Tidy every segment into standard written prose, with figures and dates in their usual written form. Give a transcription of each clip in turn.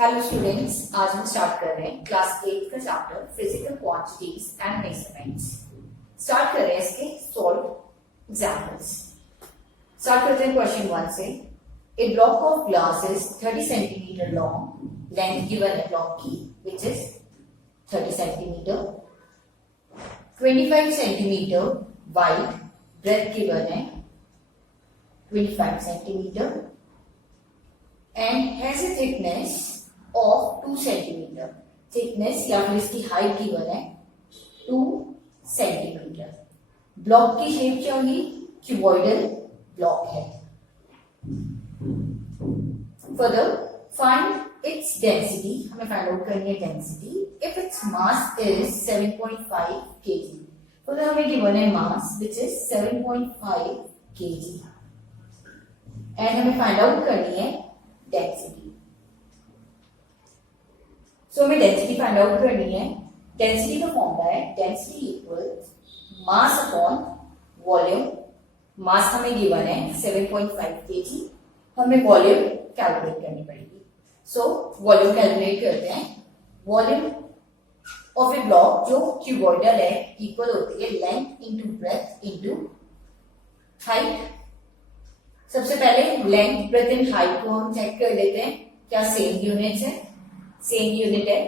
Hello students, आज हम start कर रहे हैं क्लास 8 का chapter physical quantities and measurements. Start कर रहे हैं इसके सॉल्व एग्जांपल्स। स्टार्ट करते हैं क्वेश्चन 1 से। A block of glass is 30 centimetre long, length given है ब्लॉक की which is 30 centimetre, 25 centimetre wide, breadth given है 25 centimetre and has a thickness of 2 centimetre. Thickness या फिर इसकी हाइट गिवन है 2 सेंटीमीटर। ब्लॉक की शेप क्या होगी? क्यूबॉइडल ब्लॉक है। फर्दर फाइंड इट्स डेंसिटी, हमें फाइंड आउट करनी है density if its mass is 7.5 kg। Further हमें गिवन है मास व्हिच इज 7.5 kg एंड हमें फाइंड आउट करनी है डेंसिटी। सो हमें डेंसिटी फाइंड आउट करनी है। डेंसिटी का फॉर्मूला है density equal mass upon volume. Mass हमें गिवन है 7.5 kg, हमें वॉल्यूम कैलकुलेट करनी पड़ेगी। सो वॉल्यूम कैलकुलेट करते हैं। वॉल्यूम ऑफ ए ब्लॉक जो क्यूबॉइडल है इक्वल होती है length into breadth into height. सबसे पहले लेंथ ब्रेथ एंड हाइट को हम चेक कर लेते हैं, क्या सेम यूनिट्स है? सेम यूनिट है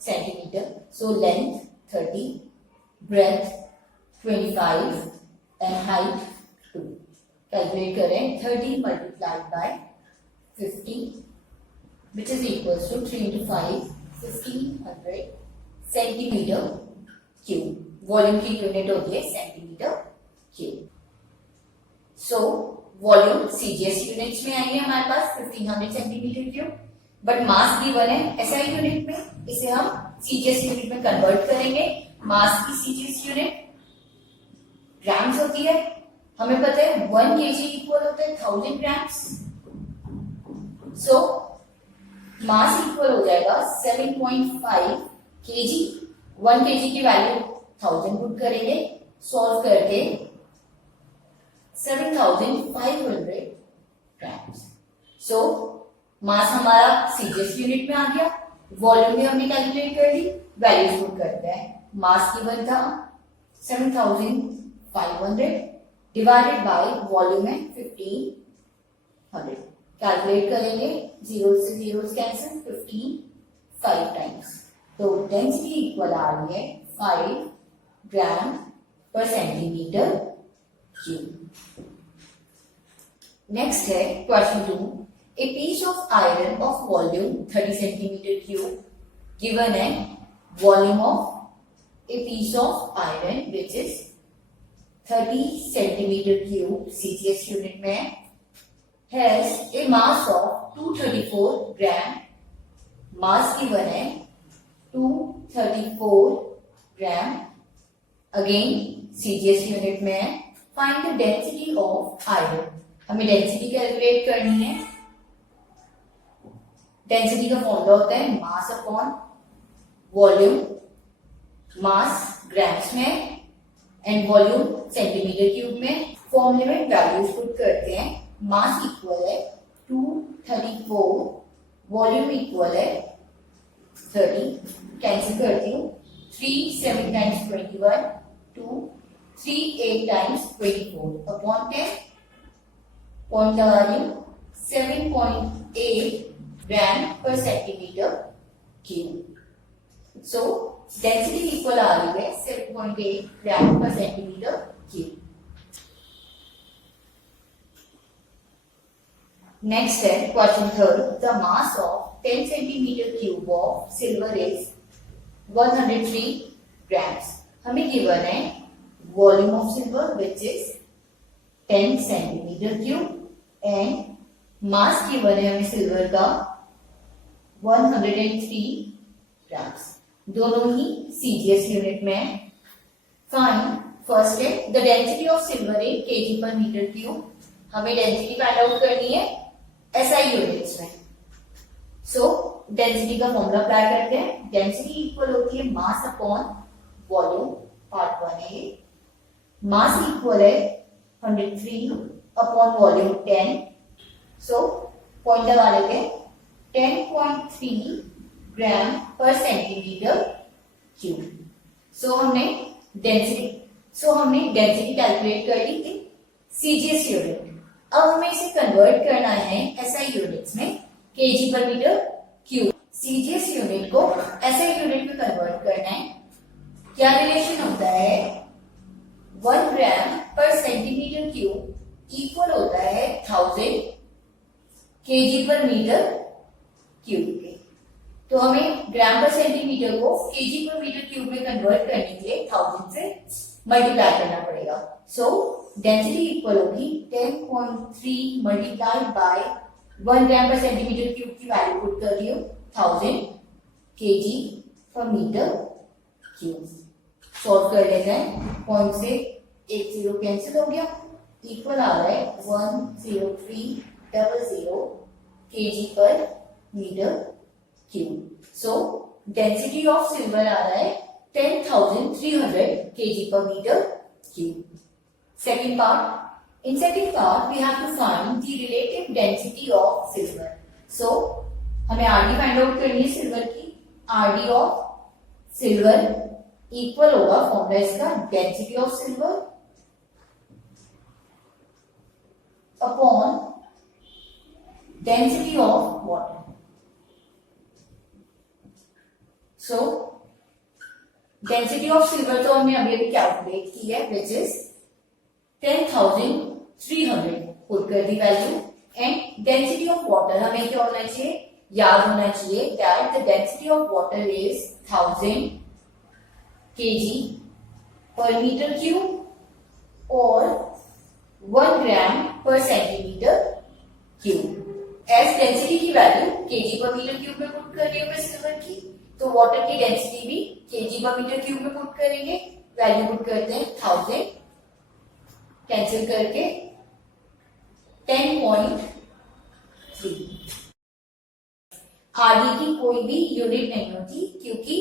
centimetre. So length 30, breadth 25 and height 2। Calculate करें 30 multiplied by 50 which is equals to 3 into 5 1500 centimetre cube. Volume की यूनिट होती है centimetre cube. So volume CGS units में आएंगे हमारे पास 1500 centimetre cube, but mass given है एसआई यूनिट में, इसे हम सीजीएस यूनिट में कन्वर्ट करेंगे। मास की सीजीएस यूनिट ग्राम्स होती है। हमें पता है 1 kg इक्वल होता है 1000 ग्राम्स। सो मास इक्वल हो जाएगा 7.5 kg। 1 kg की वैल्यू 1000 पुट करेंगे, सॉल्व करके 7500 ग्राम्स। सो मास हमारा सीजीएस यूनिट में आ गया, वॉल्यूम भी हमने कैलकुलेट कर ली, वैल्यूज पुट करते हैं। मास गिवन था 7500 डिवाइडेड बाय वॉल्यूम है 1500। कैलकुलेट करेंगे, जीरो से जीरो कैंसिल, 15 5 टाइम्स, तो डेंसिटी इक्वल आ रही है 5 gram per centimetre cube. Next है question 2। A piece of iron of volume 30 centimetre cube given है। Volume of a piece of iron which is 30 centimetre cube CGS unit में has a mass of 234 gram. Mass given है 234 gram, again CGS unit में है। Find the density of iron, हमें density calculate करनी है। Density का formula होता है मास अपॉन वॉल्यूम। मास ग्राम्स में एंड वॉल्यूम सेंटीमीटर क्यूब में। फॉर्मूले में वैल्यूज पुट करते हैं। मास इक्वल है 234, वॉल्यूम इक्वल है 30। कैंसिल करती हूँ, 3 7 times 21 2 3 8 times 24 अपॉन 10। पॉइंट लगा रही हूँ 7.8 gram per centimetre cube. So density equal आ रही है 7.8 gram per centimetre cube. Next है question 3। The mass of 10 centimetre cube of silver is 103 grams. हमें गिवन है volume of silver which is 10 centimetre cube and mass given है हमें silver का 103 grams. दोनों ही सीजीएस यूनिट में है। फाइंड फर्स्ट है the density of silver in KG per metre cube. हमें डेंसिटी फाइंड आउट करनी है एसआई यूनिट्स में। सो डेंसिटी का फॉर्मूला अप्लाई करते हैं। डेंसिटी इक्वल होती है मास अपॉन वॉल्यूम, पार्ट 1 है। मास इक्वल है 103 अपॉन वॉल्यूम 10। सो पॉइंट लगा लेते हैं 10.3 ग्राम पर सेंटीमीटर क्यूब। सो हमने डेंसिटी कैलकुलेट कर ली इन सीजीएस यूनिट। अब हमें इसे कन्वर्ट करना है एसआई यूनिट्स में, KG per metre cube. CGS unit को एसआई यूनिट में कन्वर्ट करना है। क्या रिलेशन होता है? 1 gram per centimetre cube equal होता है 1000 केजी पर मीटर क्यूब के। तो हमें ग्राम पर सेंटीमीटर को केजी पर मीटर क्यूब में कन्वर्ट करने के लिए 1000 से मल्टीप्लाई करना पड़ेगा। सो डेंसिटी इक्वल होगी 10.3 multiplied by 1 gram per centimetre cube की वैल्यू पुट कर रही हूँ 1000 KG per metre cube. Solve कर लेते हैं। पॉइंट से एक जीरो कैंसिल हो गया, इक्वल आ रहा है 10300 KG per metre cube. So density of silver आ रहा है 10,300 KG per metre cube. Second part. In second part, we have to find the relative density of silver. So, हमें RD फाइंड आउट करनी है silver की। RD of silver equal होगा, formula इसका density of silver upon density of water. So density of silver तो हमने अभी अभी कैलकुलेट की है, विच इज 10,300 पुट कर दी value. And density of water हमें क्या होना चाहिए? याद होना चाहिए that the density of water is 1000 KG per metre cube और 1 gram per centimetre cube. As density की value KG per metre cube में पुट कर रही हूँ मैं सिल्वर की, तो वाटर की डेंसिटी भी केजी पर मीटर क्यूब में पुट करेंगे। वैल्यू पुट करते हैं 1000, कैंसिल करके 10.3। आरडी की कोई भी यूनिट नहीं होती क्योंकि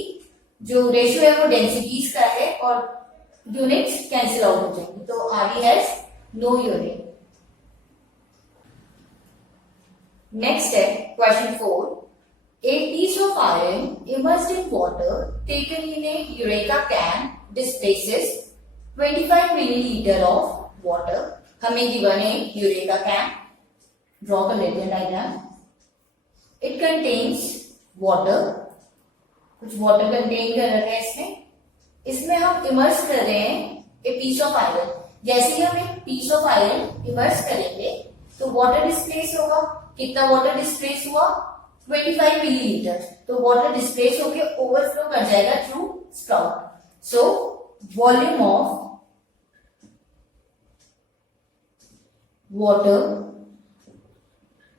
जो रेशियो है वो डेंसिटीज का है और यूनिट्स कैंसिल आउट हो जाएंगे, तो RD has no unit. Next है question 4। A piece of iron immersed in water taken in a Eureka can displaces 25 milliliter of water. हमें गिवन है यूरेका कैन, ड्रॉ कर लेते हैं डायग्राम। इट कंटेन्स वाटर, कुछ वाटर कंटेन कर रखा है इसमें हम इमर्स कर रहे हैं ए पीस ऑफ आयरन। जैसे ही हम एक पीस ऑफ आयरन इमर्स करेंगे तो वाटर डिस्प्लेस होगा। कितना वाटर डिस्प्लेस हुआ? 25 मिलीलीटर। तो वाटर डिस्प्लेस होकर ओवरफ्लो कर जाएगा through sprout. So volume of water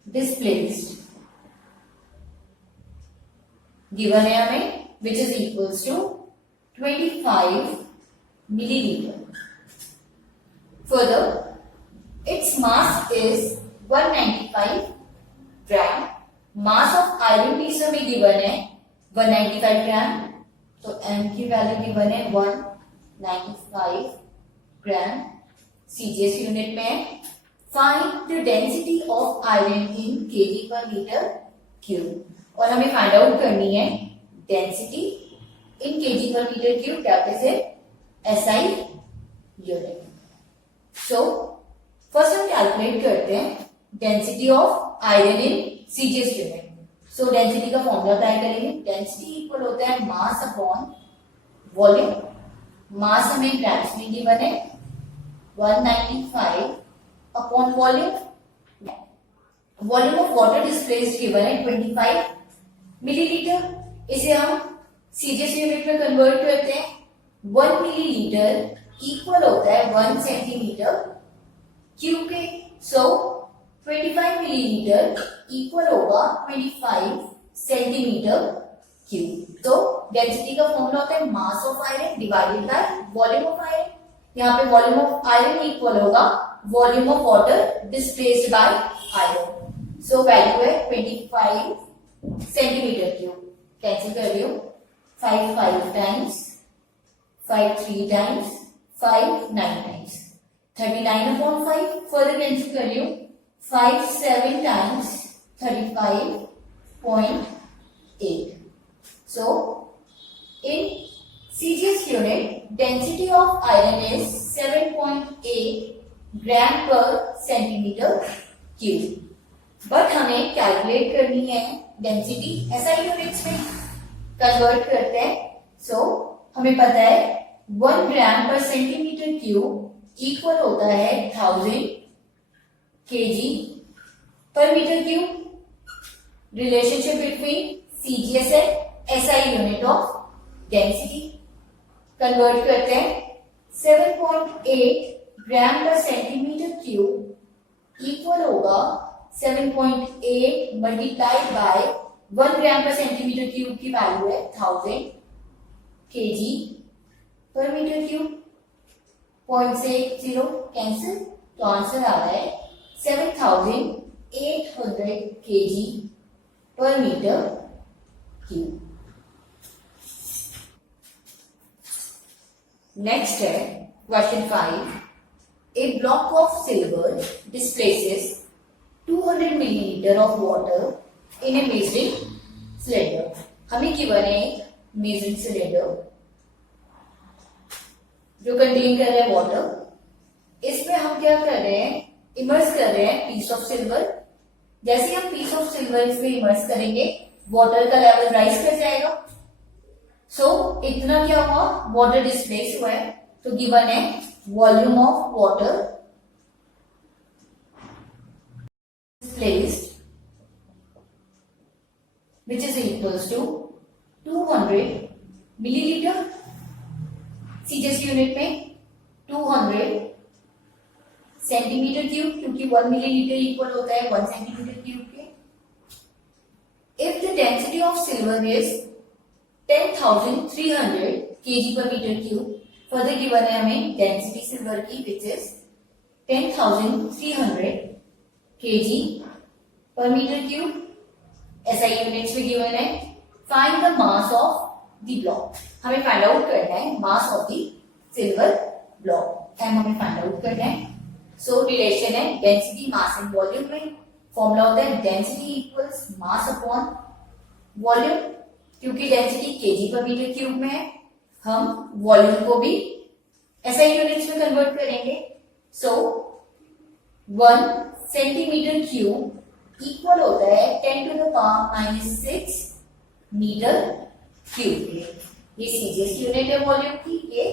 displaced given है हमें, which is equals to 25 milliliter. Further, its mass is 195 gram. Mass of iron piece हमें given है 195 gram, तो m की वैल्यू given है 195 gram। CGS यूनिट में है। Find the density of iron in kg per meter cube, और हमें find out करनी है density in kg per meter cube, that is SI unit. So first हम कैलकुलेट करते हैं density of iron in CGS unit. So density का formula apply करेंगे। Density equal होता है मास अपॉन वॉल्यूम। मास हमें ग्राम्स में गिवन है 195 upon volume. Volume of water displaced given है 25 मिलीलीटर। इसे हम सीजीएस यूनिट में कन्वर्ट करते हैं। 1 मिलीलीटर इक्वल होता है 1 सेंटीमीटर क्यूब के। सो 25 मिलीलीटर इक्वल होगा 25 सेंटीमीटर क्यूब। तो डेंसिटी का फॉर्मूला होता है mass of iron divided by volume of iron. यहाँ पे वॉल्यूम ऑफ आयरन इक्वल होगा volume of water displaced bye iron. So value है 25 सेंटीमीटर क्यूब। कैंसिल कर रही हूँ 5 times, 5 3 times, 5 9 times, 39/5। Further cancel कर रही हूँ 5 7 times 35 7.8. So in CGS unit, density of iron is 7.8 gram per centimeter cube. But हमें calculate करनी है डेंसिटी SI यूनिट्स में कन्वर्ट करते हैं. सो हमें पता है 1 gram per centimetre cube equal होता है 1000 kg per metre cube. Relationship between CGS and SI unit of density convert करते हैं. 7.8 gram per centimetre cube equal होगा 7.8 multiplied by 1 gram per centimetre cube की वैल्यू है 1000 kg per metre cube. Point से 0 cancel, तो answer आ रहा है 7800 kg per metre cube. Next है question 5. A block of silver displaces 200 milliliter of water in a measuring cylinder. हमें given है एक मेजरिंग सिलेंडर जो कंटेन कर रहे हैं वाटर. इसमें हम क्या कर रहे हैं, इमर्स कर रहे हैं पीस ऑफ सिल्वर. जैसे हम पीस ऑफ सिल्वर इसमें इमर्स करेंगे वाटर का लेवल राइज कर जाएगा. सो इतना क्या हुआ, वाटर डिस्प्लेस हुआ है. तो गिवन है volume of water displaced which is equals to 200 milliliter. CGS unit में 200 सेंटीमीटर क्यूब, क्योंकि 1 मिलीलीटर इक्वल होता है 1 सेंटीमीटर क्यूब के. If the density of silver is 10,300 kg per meter cube, further given है हमें डेंसिटी सिल्वर की which is 10,300 kg per meter cube. SI units में given है. Find the mass of the block. हमें find out करना है mass of the silver block. M हमें find out करना है. सो रिलेशन है डेंसिटी मास एंड वॉल्यूम में. फॉर्मूला होता है density equals mass upon volume. क्योंकि density kg per metre cube में है, हम वॉल्यूम को भी SI यूनिट्स में कन्वर्ट करेंगे. सो 1 सेंटीमीटर क्यूब इक्वल होता है 10 to the power -6 metre cube के. ये CGS यूनिट है वॉल्यूम की, ये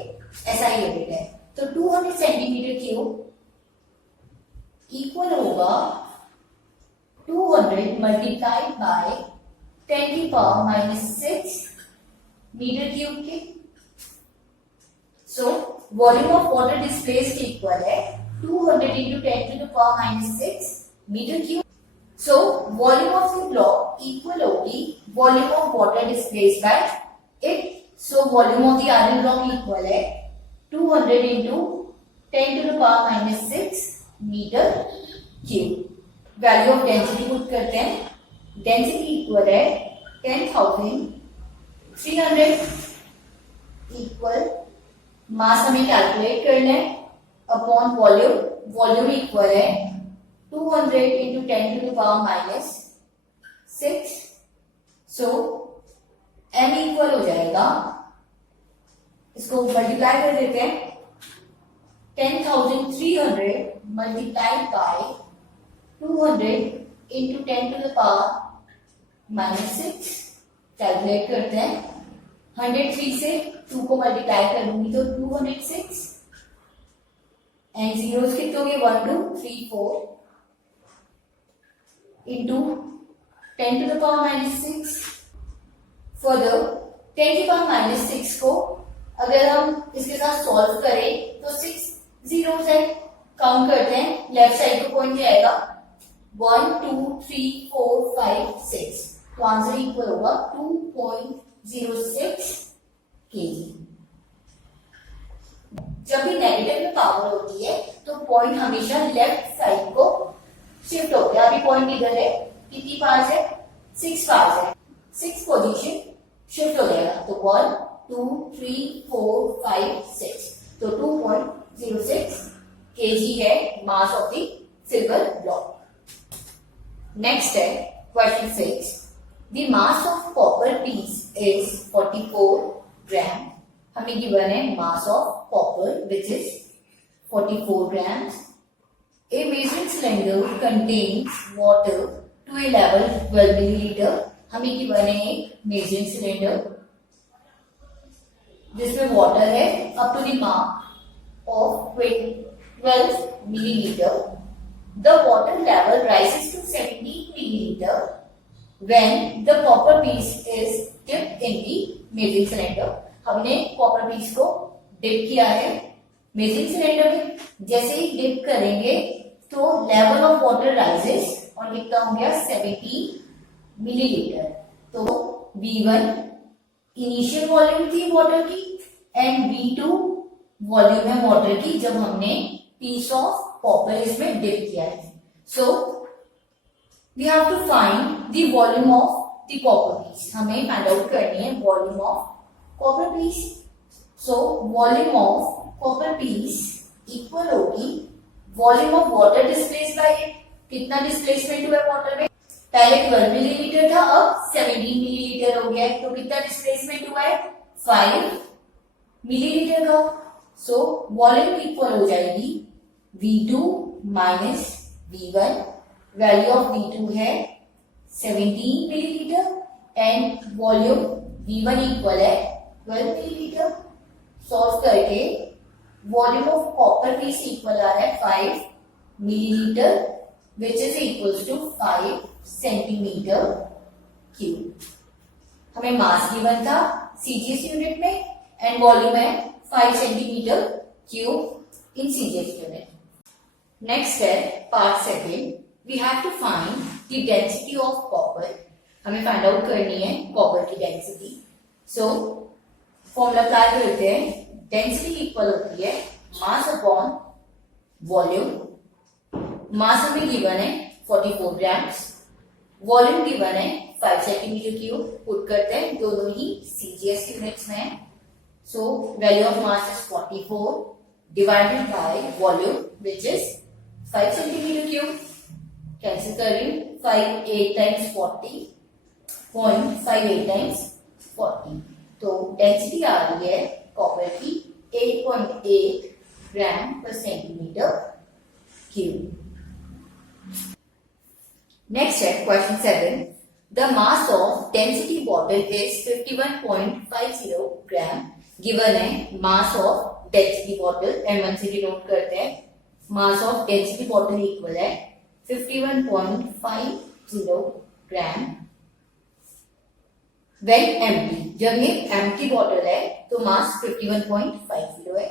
SI यूनिट है. तो 200 सेंटीमीटर क्यूब इक्वल होगा 200 multiplied by 10 to the power -6 metre cube के. So volume of water displaced equal है 200 into 10 to the power -6 metre cube. So volume of the block equal होगी volume of water displaced by it. So volume of the iron block equal है 200 into 10 to the power -6 metre cube. Value of density put करते हैं. Density equal है 10,300 equal मास हमें calculate करना है upon volume. Volume equal है 200 into 10 to the power -6. So m equal हो जाएगा, इसको मल्टीप्लाई कर देते हैं. 10,300 multiplied by 200 into 10 to the power -6 calculate करते हैं. 103 से 2 को मल्टीप्लाई करूंगी तो 206 एंड जीरोस कितने हो गए 1 2 3 4 into 10 to the power -6. Further 10 to the power -6 को अगर हम इसके साथ सॉल्व करें तो 6 जीरोस है. काउंट करते हैं, लेफ्ट साइड को पॉइंट जाएगा 1 2 3 4 5 6. तो आंसर इक्वल होगा 2.06 kg. जब भी नेगेटिव में पावर होती है तो पॉइंट हमेशा लेफ्ट साइड को शिफ्ट होते हैं. अभी पॉइंट इधर है, कितनी पार्ट्स है 6 पार्ट्स है. 6 पोजीशन शिफ्ट हो जाएगा. तो 1 2 3 4 5 6. तो 2.06 kg है mass of the silver block. Next है question 6. The mass of copper piece is 44 gram. हमें गिवन है mass of copper which is 44 grams. A measuring cylinder contains water to a level 12 milliliter. हमें given है एक measuring cylinder जिसमें water है up to the mark of 12 milliliter. The water level rises to 17 milliliter when the copper piece is dipped in the measuring cylinder. हमने copper piece को dip किया है measuring cylinder में. जैसे ही डिप करेंगे तो लेवल ऑफ वाटर राइजेस और कितना हो गया 17 मिलीलीटर. तो V1 इनिशियल वॉल्यूम थी वाटर की एंड V2 वॉल्यूम है वाटर की जब हमने पीस ऑफ कॉपर इसमें डिप किया है. So we have to find the volume of the copper piece. हमें फाइंड आउट करनी है volume of copper piece. So volume of copper piece equal होगी volume of water displace by it. कितना displacement हुआ water में? पहले 12 millilitre था, अब 17 मिलीलीटर हो गया है. तो कितना डिस्प्लेसमेंट हुआ है? 5 मिलीलीटर का. सो वॉल्यूम इक्वल हो जाएगी V2 minus V1. Value of V2 है 17 millilitre and volume V1 equal है 12 मिलीलीटर. सॉल्व करके volume of copper piece equal आ रहा है 5 millilitre which is equals to 5 centimetre cube. हमें मास गिवन था सीजीएस यूनिट में एंड वॉल्यूम है 5 centimetre cube in CGS unit. Next है part second. We have to find the density of copper. हमें find out करनी है copper की density. So formula apply करते हैं. डेंसिटी इक्वल होती है मास अपॉन वॉल्यूम. मास हमें गिवन है 44 ग्राम्स, वॉल्यूम गिवन है 5 सेंटीमीटर क्यूब. पुट करते हैं, दोनों ही सीजीएस यूनिट्स में. So value of mass is 44 divided by volume which is 5 centimetre cube. Cancel कर रही हूँ. 5 8 टाइम्स 40 0.58 टाइम्स 40. तो डेंसिटी आ रही है कॉपर की 8.8 ग्राम पर सेंटीमीटर क्यूब. नेक्स्ट है question 7. The mass of density bottle is 51.50 gram. Given है mass of density bottle M1 से डिनोट करते हैं. मास ऑफ डेंसिटी बॉटल इक्वल है 51.50 ग्राम when empty. जब ये empty बॉटल है तो मास 51.50 है.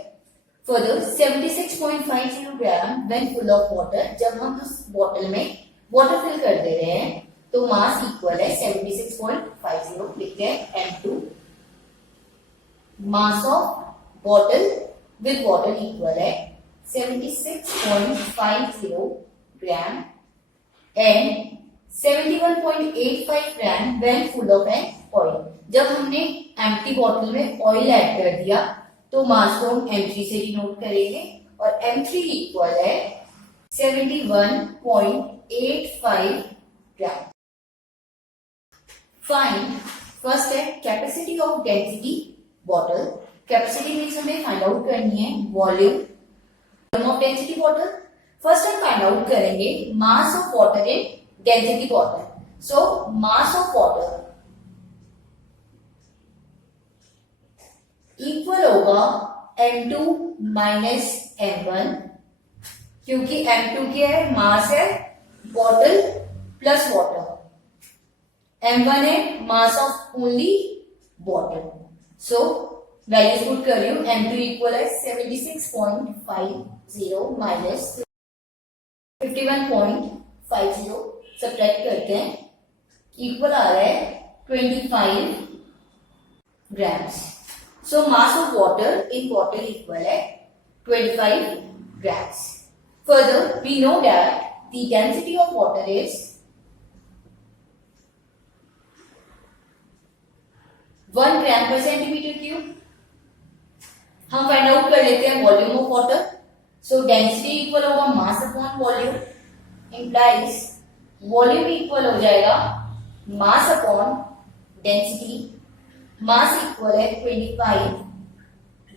Further 76.50 gram when full of water. जब हम उस बॉटल में वाटर फिल कर दे रहे हैं तो मास इक्वल है 76.50. लिखते हैं M2. Mass of bottle with water equal है 76.50 gram and 71.85 gram when full of an oil. जब हमने एम्प्टी बॉटल में ऑयल ऐड कर दिया तो मास को हम M3 से डिनोट करेंगे और M3 इक्वल है 71.85 ग्राम. फाइंड फर्स्ट है capacity of density bottle. Capacity means हमें फाइंड आउट करनी है volume of density bottle. First हम फाइंड आउट करेंगे mass of water in density bottle. So mass of water equal होगा M2 माइनस M1 क्योंकि M2 क्या है? मास है बॉटल प्लस वाटर. M1 है mass of only bottle. So values put कर रही हूं. M2 इक्वल है 76.50 माइनस 51.50. सब्ट्रैक्ट करते हैं. इक्वल आ रहा है 25 grams. So mass of water in bottle equal है 25 grams. Further, we know that the density of water is 1 gram per centimeter cube. हम फाइंड आउट कर लेते हैं volume of water. So density equal होगा mass upon volume. Implies volume equal हो जाएगा mass upon density, mass equal है 25,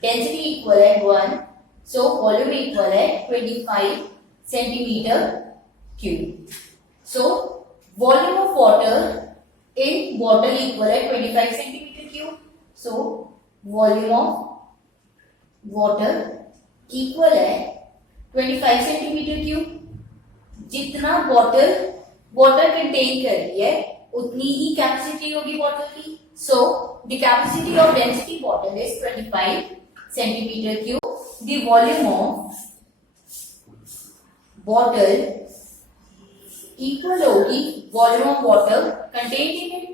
density equal है 1, so volume equal है 25 centimetre cube. So volume of water in bottle equal है 25 centimetre cube. So volume of water equal है 25 centimetre cube. जितना bottle water contain कर रही है उतनी ही कैपेसिटी होगी बॉटल की. So the capacity of density bottle is 25 centimetre cube. The volume of bottle equal होगी volume of water contained in it,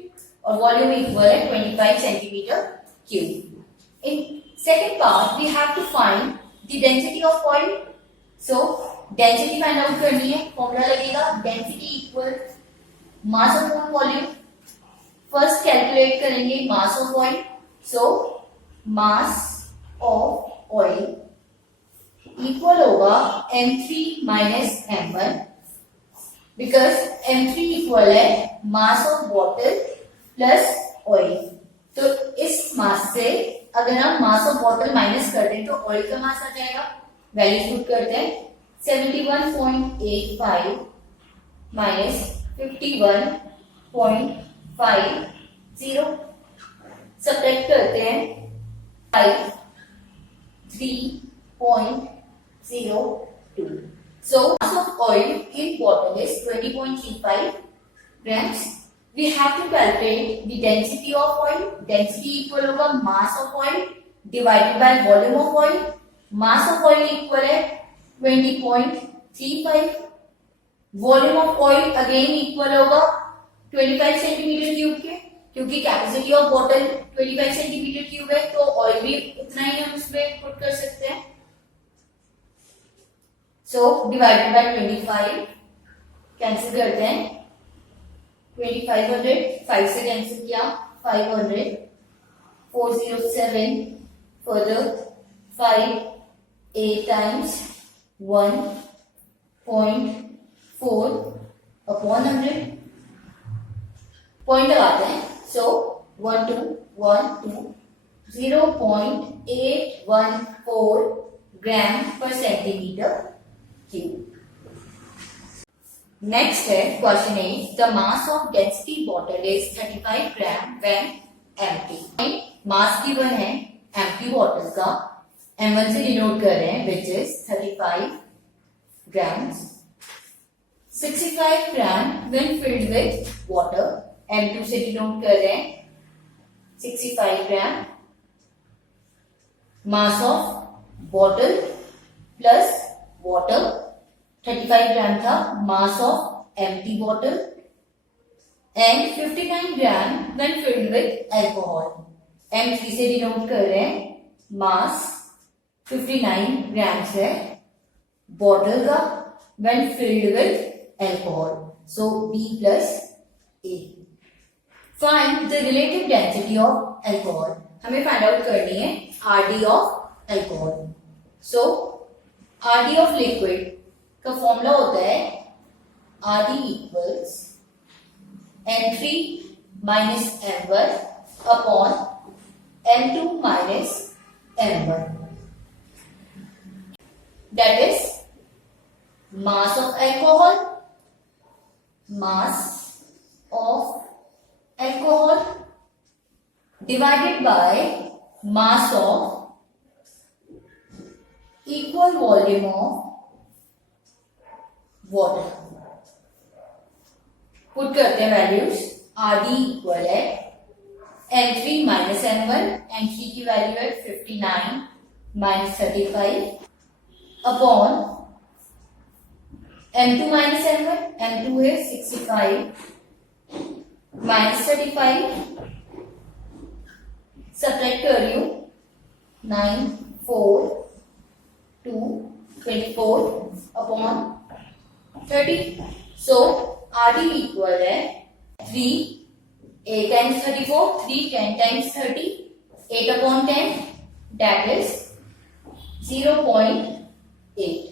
और वॉल्यूम इक्वल है 25 centimetre cube. In second part we have to find the density of oil. So density find out करनी है. Formula लगेगा density equal mass upon volume. First calculate करेंगे mass of oil. So mass of oil equal होगा m3 minus m1, because m3 equal है mass of bottle plus oil. तो इस मास से अगर हम मास ऑफ बॉटल माइनस कर दें तो ऑयल का मास आ जाएगा. वैल्यू पुट करते हैं. 71.85 माइनस 51.50, सब्ट्रैक्ट करते हैं 3.02. So mass of oil in bottle is 20.35 grams. We have to calculate the density of oil. Density equal होगा mass of oil divided by volume of oil. Mass of oil equal है 20.35. Volume of oil again equal होगा 25 centimetre cube के, क्योंकि capacity of bottle 25 centimetre cube है तो oil भी उतना ही हम उसमें पुट कर सकते हैं. सो डिवाइडेड बाय 25, कैंसिल करते हैं. 2500 5 से कैंसिल किया 500, 407 फर्दर 5 8 टाइम्स 1.4 अपॉन 100. पॉइंट लगाते हैं. सो 0.814 gram per centimetre cube. Next है question 8. The mass of density bottle is 35 gram when empty. Mass given है एम्प्टी बॉटल का, m1 से डिनोट कर रहे हैं which is 35 grams. 65 gram when filled with water. m2 से डिनोट कर रहे हैं 65 gram. Mass of bottle plus water 35 gram था mass of empty bottle. And 59 gram when filled with alcohol. m3 से डिनोट कर रहे हैं मास 59 ग्राम्स है बॉटल का when filled with alcohol. So B plus A. Find the relative density of alcohol. हमें find out करनी है RD of alcohol. So RD of liquid का फॉर्मूला होता है RD equals M3 minus M1 upon M2 minus M1. That is mass of alcohol divided by mass of equal volume of water. Put करते हैं values. RD equal है M3 minus M1. M3 की value है 59 minus 35 upon M2 minus M1. M2 है 65 minus 35. Subtract कर रही हूं 9 4 2 24 upon 30. सो RD equal है 3 8 times 34 3 10 times 30 8 upon 10 that is 0.8.